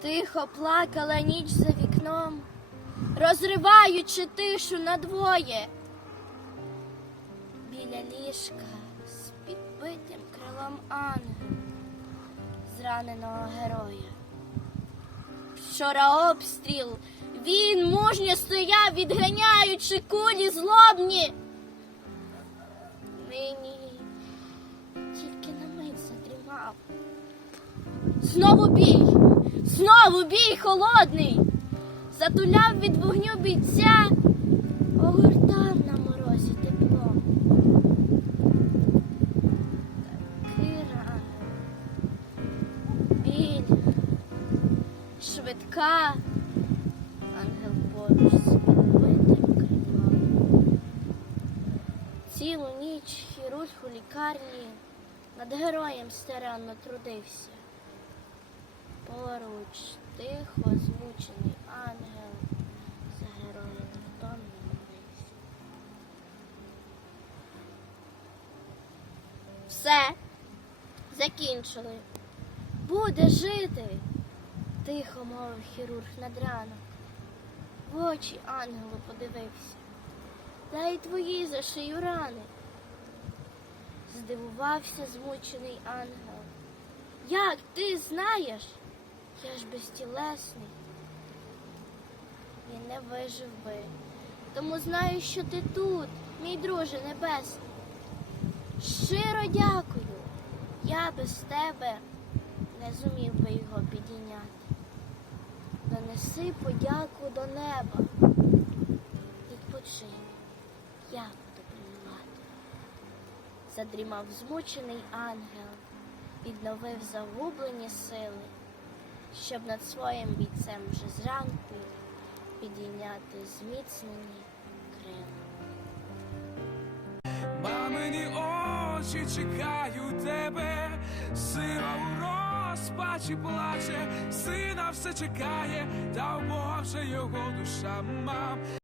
Тихо плакала ніч за вікном, розриваючи тишу надвоє. Біля ліжка з підбитим крилом ангел, зраненого героя. Вчора обстріл, він мужньо стояв, відганяючи кулі злобні. Нині тільки на мить задрімав. Знову бій, холодний. Затуляв від вогню бійця, огортав на морозі тепло. Такий ранок, біль, швидка, ангел поруч з підбитим крилом. Цілу ніч хірург у лікарні над героєм старанно трудився. Поруч тихо змучений ангел за героєм невтомно молився. Все, закінчили. Буде жити, тихо мовив хірург над ранок. В очі ангелу подивився. Та й твої за шию рани. Здивувався змучений ангел. Як ти знаєш? Я ж безтілесний. І не вижив би. Тому знаю, що ти тут, мій друже небесний. Щиро дякую. Я без тебе не зумів би його підійняти. Донеси подяку до неба. Відпочинь, я буду пильнувати. Задрімав змучений ангел, відновив загублені сили, щоб над своїм бійцем вже зранку підійняти зміцнені крила. Мамині очі чекають тебе, сила у розпачі плаче, сина все чекає, та вже його душа мам.